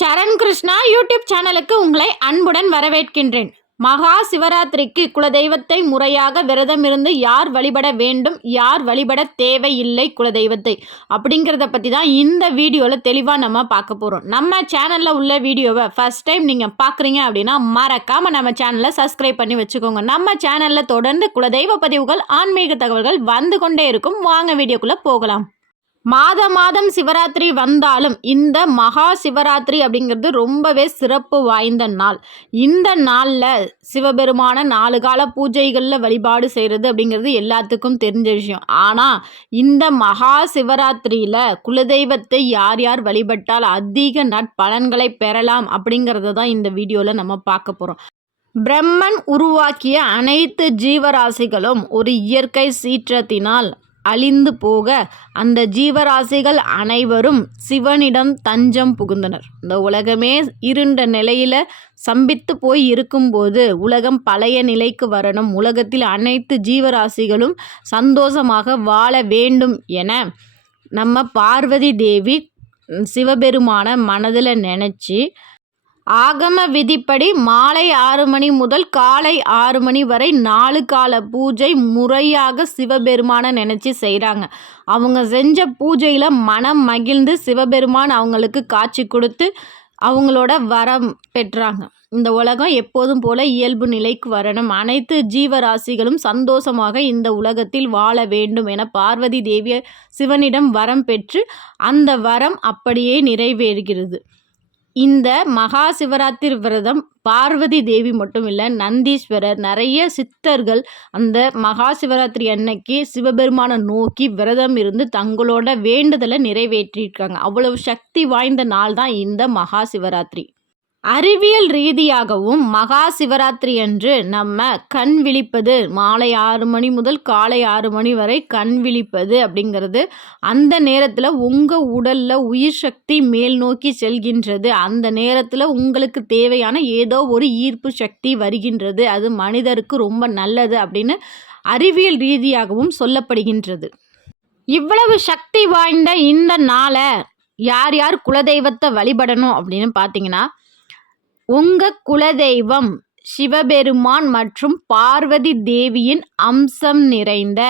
சரண் Krishna YouTube சேனலுக்கு உங்களை அன்புடன் வரவேற்கின்றேன். மகா சிவராத்திரிக்கு குலதெய்வத்தை முறையாக விரதம் இருந்து யார் வழிபட வேண்டும், யார் வழிபட தேவையில்லை குலதெய்வத்தை அப்படிங்கிறத பற்றி தான் இந்த வீடியோவில் தெளிவாக நம்ம பார்க்க போகிறோம். நம்ம சேனலில் உள்ள வீடியோவை ஃபஸ்ட் டைம் நீங்கள் பார்க்குறீங்க அப்படின்னா மறக்காமல் நம்ம சேனலை சப்ஸ்கிரைப் பண்ணி வச்சுக்கோங்க. நம்ம சேனலில் தொடர்ந்து குலதெய்வ பதிவுகள், ஆன்மீக தகவல்கள் வந்து கொண்டே இருக்கும். வாங்க வீடியோக்குள்ளே போகலாம். மாதம் சிவராத்திரி வந்தாலும் இந்த மகா சிவராத்திரி அப்படிங்கிறது ரொம்பவே சிறப்பு வாய்ந்த நாள். இந்த நாளில் சிவபெருமான 4 கால பூஜைகளில் வழிபாடு செய்கிறது அப்படிங்கிறது எல்லாத்துக்கும் தெரிஞ்ச விஷயம். ஆனால் இந்த மகா சிவராத்திரியில் குலதெய்வத்தை யார் யார் வழிபட்டால் அதிக நற்பலன்களை பெறலாம் அப்படிங்கிறத தான் இந்த வீடியோவில் நம்ம பார்க்க போகிறோம். பிரம்மன் உருவாக்கிய அனைத்து ஜீவராசிகளும் ஒரு இயற்கை சீற்றத்தினால் அழிந்து போக அந்த ஜீவராசிகள் அனைவரும் சிவனிடம் தஞ்சம் புகுந்தனர். இந்த உலகமே இருண்ட நிலையில் சம்பித்து போய் இருக்கும்போது உலகம் பழைய நிலைக்கு வரணும், உலகத்தில் அனைத்து ஜீவராசிகளும் சந்தோஷமாக வாழ வேண்டும் என நம்ம பார்வதி தேவி சிவபெருமான மனதில் நினச்சி ஆகம விதிப்படி மாலை 6 மணி முதல் காலை 6 மணி வரை 4 கால பூஜை முறையாக சிவபெருமானை நினச்சி செய்கிறாங்க. அவங்க செஞ்ச பூஜையில் மனம் மகிழ்ந்து சிவபெருமான் அவங்களுக்கு காட்சி கொடுத்து அவங்களோட வரம் பெற்றாங்க. இந்த உலகம் எப்போதும் போல இயல்பு நிலைக்கு வரணும், அனைத்து ஜீவராசிகளும் சந்தோஷமாக இந்த உலகத்தில் வாழ வேண்டும் என பார்வதி தேவி சிவனிடம் வரம் பெற்று அந்த வரம் அப்படியே நிறைவேறுகிறது. இந்த மகா சிவராத்திரி விரதம் பார்வதி தேவி மட்டும் இல்லை, நந்தீஸ்வரர், நிறைய சித்தர்கள் அந்த மகா சிவராத்திரி அன்னைக்கு சிவபெருமானை நோக்கி விரதம் இருந்து தங்களோட வேண்டுதலை நிறைவேற்றியிருக்காங்க. அவ்வளவு சக்தி வாய்ந்த நாள் தான் இந்த மகா சிவராத்திரி. அறிவியல் ரீதியாகவும் மகா சிவராத்திரி அன்று நம்ம கண் விழிப்பது மாலை 6 மணி முதல் காலை 6 மணி வரை கண் விழிப்பது அப்படிங்கிறது அந்த நேரத்தில் உங்கள் உடலில் உயிர் சக்தி மேல் நோக்கி செல்கின்றது. அந்த நேரத்தில் உங்களுக்கு தேவையான ஏதோ ஒரு ஈர்ப்பு சக்தி வருகின்றது. அது மனிதருக்கு ரொம்ப நல்லது அப்படின்னு அறிவியல் ரீதியாகவும் சொல்லப்படுகின்றது. இவ்வளவு சக்தி வாய்ந்த இந்த நாளை யார் யார் குலதெய்வத்தை வழிபடணும் அப்படின்னு பார்த்தீங்கன்னா, உங்கள் குலதெய்வம் சிவபெருமான் மற்றும் பார்வதி தேவியின் அம்சம் நிறைந்த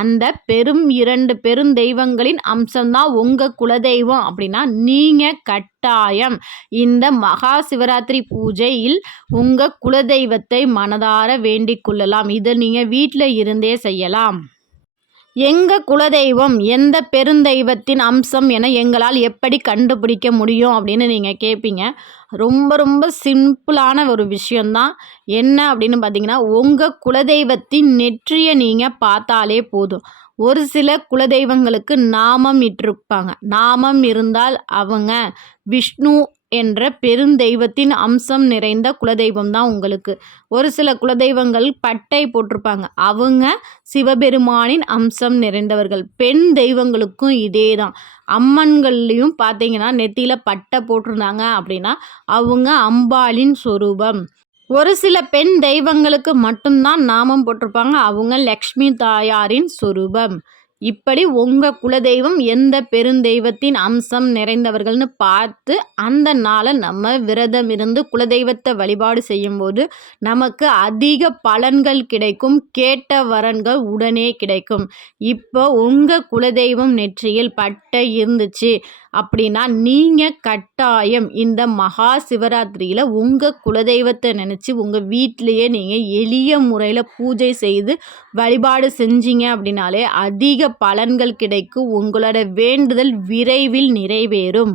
அந்த 2 பெருந்தெய்வங்களின் அம்சம்தான் உங்கள் குலதெய்வம் அப்படின்னா நீங்கள் கட்டாயம் இந்த மகா சிவராத்திரி பூஜையில் உங்கள் குலதெய்வத்தை மனதார வேண்டிக் கொள்ளலாம். இதை நீங்கள் வீட்டில் இருந்தே செய்யலாம். எங்கள் குலதெய்வம் எந்த பெருந்தெய்வத்தின் அம்சம் என எங்களால் எப்படி கண்டுபிடிக்க முடியும் அப்படின்னு நீங்கள் கேட்பீங்க. ரொம்ப சிம்பிளான ஒரு விஷயந்தான். என்ன அப்படின்னு பார்த்தீங்கன்னா, உங்கள் குலதெய்வத்தின் நெற்றியை நீங்கள் பார்த்தாலே போதும். ஒரு சில குலதெய்வங்களுக்கு நாமம் இட்டிருப்பாங்க. நாமம் இருந்தால் அவங்க விஷ்ணு என்ற பெருந்தெய்வத்தின் அம்சம் நிறைந்த குலதெய்வம் தான் உங்களுக்கு. ஒரு சில குலதெய்வங்கள் பட்டை போட்டிருப்பாங்க, அவங்க சிவபெருமானின் அம்சம் நிறைந்தவர்கள். பெண் தெய்வங்களுக்கும் இதே தான். அம்மன்கள்லையும் பார்த்தீங்கன்னா நெத்தியில் பட்டை போட்டிருந்தாங்க அப்படின்னா அவங்க அம்பாளின் சொரூபம். ஒரு சில பெண் தெய்வங்களுக்கு மட்டும்தான் நாமம் போட்டிருப்பாங்க, அவங்க லக்ஷ்மி தாயாரின் சொரூபம். இப்படி உங்கள் குலதெய்வம் எந்த பெருந்தெய்வத்தின் அம்சம் நிறைந்தவர்கள்னு பார்த்து அந்த நாளை நம்ம விரதம் இருந்து குலதெய்வத்தை வழிபாடு செய்யும்போது நமக்கு அதிக பலன்கள் கிடைக்கும், கேட்ட வரன்கள் உடனே கிடைக்கும். இப்போ உங்கள் குலதெய்வம் நெற்றியில் பட்டை இருந்துச்சு அப்படின்னா நீங்கள் கட்டாயம் இந்த மகா சிவராத்திரியில் உங்கள் குலதெய்வத்தை நினச்சி உங்கள் வீட்டிலையே நீங்கள் எளிய முறையில் பூஜை செய்து வழிபாடு செஞ்சீங்க அப்படின்னாலே அதிக பலன்கள் கிடைக்கும். உங்களோட வேண்டுதல் விரைவில் நிறைவேறும்.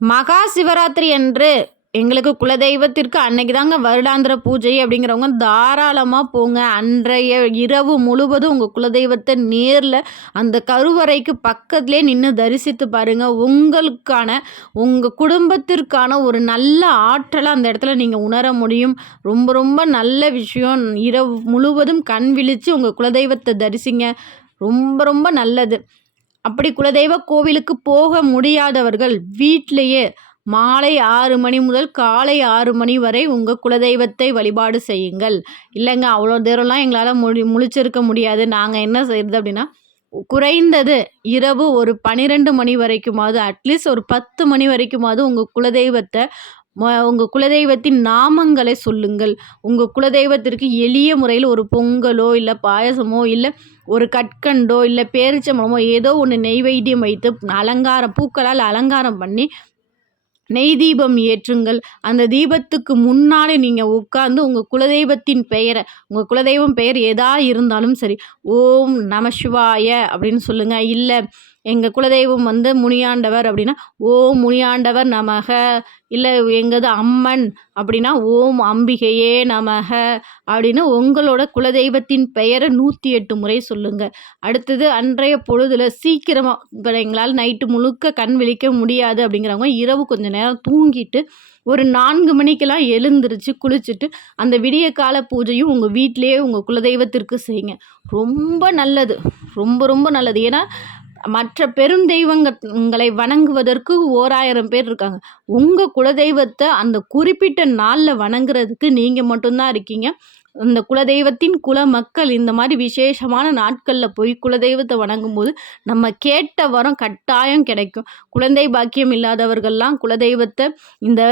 மகா சிவராத்திரி அன்று எங்களுக்கு குலதெய்வத்திற்கு அன்னைக்கு தாங்க வருடாந்திர பூஜை அப்படிங்கிறவங்க தாராளமாக போங்க. அன்றைய இரவு முழுவதும் உங்கள் குலதெய்வத்தை நேரில் அந்த கருவறைக்கு பக்கத்துலேயே நின்று தரிசித்து பாருங்கள். உங்கள் குடும்பத்திற்கான ஒரு நல்ல ஆற்றலை அந்த இடத்துல நீங்கள் உணர முடியும். ரொம்ப நல்ல விஷயம். இரவு முழுவதும் கண் விழித்து உங்கள் குலதெய்வத்தை தரிசிங்க. ரொம்ப நல்லது. அப்படி குலதெய்வ கோவிலுக்கு போக முடியாதவர்கள் வீட்டிலையே மாலை 6 மணி முதல் காலை 6 மணி வரை உங்கள் குலதெய்வத்தை வழிபாடு செய்யுங்கள். இல்லைங்க அவ்வளோ தூரம்லாம் எங்களால் முழிச்சிருக்க முடியாது, நாங்கள் என்ன செய்கிறது அப்படின்னா குறைந்தது இரவு ஒரு 12 மணி வரைக்குமாவது, அட்லீஸ்ட் ஒரு 10 மணி வரைக்குமாவது உங்கள் குலதெய்வத்தின் நாமங்களை சொல்லுங்கள். உங்கள் குலதெய்வத்திற்கு எளிய முறையில் ஒரு பொங்கலோ இல்லை பாயசமோ இல்லை ஒரு கற்கண்டோ இல்லை பேரிச்சம்பழமோ ஏதோ ஒன்று நெய்வேத்தியம் வைத்து பூக்களால் அலங்காரம் பண்ணி நெய் தீபம் ஏற்றுங்கள். அந்த தீபத்துக்கு முன்னாடி நீங்கள் உட்கார்ந்து உங்கள் குலதெய்வத்தின் பெயரை, உங்கள் குலதெய்வம் பெயர் எதா இருந்தாலும் சரி, ஓம் நம சிவாய அப்படின்னு சொல்லுங்கள். இல்லை எங்கள் குலதெய்வம் முனியாண்டவர் அப்படின்னா ஓம் முனியாண்டவர் நமக, இல்லை எங்கது அம்மன் அப்படின்னா ஓம் அம்பிகையே நமக அப்படின்னு உங்களோட குலதெய்வத்தின் பெயரை 108 முறை சொல்லுங்கள். அடுத்தது அன்றைய பொழுதில் சீக்கிரமாக எங்களால் நைட்டு முழுக்க கண் விழிக்க முடியாது அப்படிங்கிறவங்க இரவு கொஞ்சம் நேரம் தூங்கிட்டு ஒரு 4 மணிக்கெல்லாம் எழுந்திரிச்சு குளிச்சுட்டு அந்த விடிய கால பூஜையும் உங்கள் வீட்டிலேயே உங்கள் குலதெய்வத்திற்கு செய்யுங்க. ரொம்ப நல்லது, ரொம்ப ரொம்ப நல்லது. ஏன்னா மற்ற பெருந்தெய்வங்களை வணங்குவதற்கு 1000 பேர் இருக்காங்க. உங்கள் குலதெய்வத்தை அந்த குறிப்பிட்ட நாளில் வணங்குறதுக்கு நீங்கள் மட்டும்தான் இருக்கீங்க. இந்த குலதெய்வத்தின் குல மக்கள் இந்த மாதிரி விசேஷமான நாட்களில் போய் குலதெய்வத்தை வணங்கும்போது நம்ம கேட்ட வரம் கட்டாயம் கிடைக்கும். குழந்தை பாக்கியம் இல்லாதவர்கள்லாம் குலதெய்வத்தை இந்த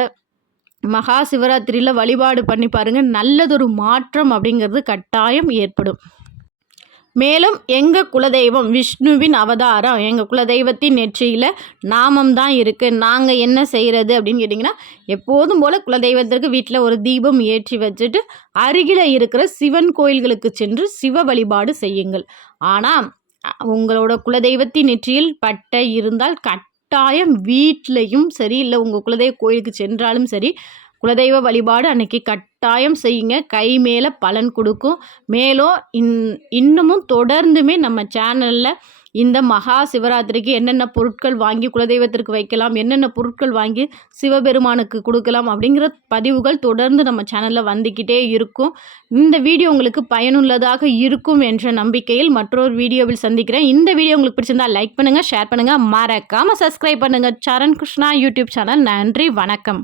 மகா சிவராத்திரியில் வழிபாடு பண்ணி பாருங்கள். நல்லதொரு மாற்றம் அப்படிங்கிறது கட்டாயம் ஏற்படும். மேலும் எங்கள் குலதெய்வம் விஷ்ணுவின் அவதாரம், எங்கள் குலதெய்வத்தின் நெற்றியில் நாமம் தான் இருக்குது. நாங்கள் என்ன செய்கிறது அப்படின்னு கேட்டிங்கன்னா, எப்போதும் போல் குலதெய்வத்திற்கு வீட்டில் ஒரு தீபம் ஏற்றி வச்சுட்டு அருகில் இருக்கிற சிவன் கோயில்களுக்கு சென்று சிவ வழிபாடு செய்யுங்கள். ஆனால் உங்களோட குலதெய்வத்தின் நெற்றியில் பட்டை இருந்தால் கட்டாயம் வீட்லேயும் சரி, இல்லை உங்கள் குலதெய்வ கோயிலுக்கு சென்றாலும் சரி, குலதெய்வ வழிபாடு அன்னைக்கு கட்டாயம் செய்யுங்க. கை மேலே பலன் கொடுக்கும். மேலும் இன்னமும் தொடர்ந்துமே நம்ம சேனலில் இந்த மகா சிவராத்திரிக்கு என்னென்ன பொருட்கள் வாங்கி குலதெய்வத்திற்கு வைக்கலாம், என்னென்ன பொருட்கள் வாங்கி சிவபெருமானுக்கு கொடுக்கலாம் அப்படிங்கிற பதிவுகள் தொடர்ந்து நம்ம சேனலில் வந்துக்கிட்டே இருக்கும். இந்த வீடியோ உங்களுக்கு பயனுள்ளதாக இருக்கும் என்ற நம்பிக்கையில் மற்றொரு வீடியோவில் சந்திக்கிறேன். இந்த வீடியோ உங்களுக்கு பிடிச்சிருந்தால் லைக் பண்ணுங்கள், ஷேர் பண்ணுங்கள், மறக்காமல் சப்ஸ்கிரைப் பண்ணுங்கள். சரண் கிருஷ்ணா யூடியூப் சேனல். நன்றி, வணக்கம்.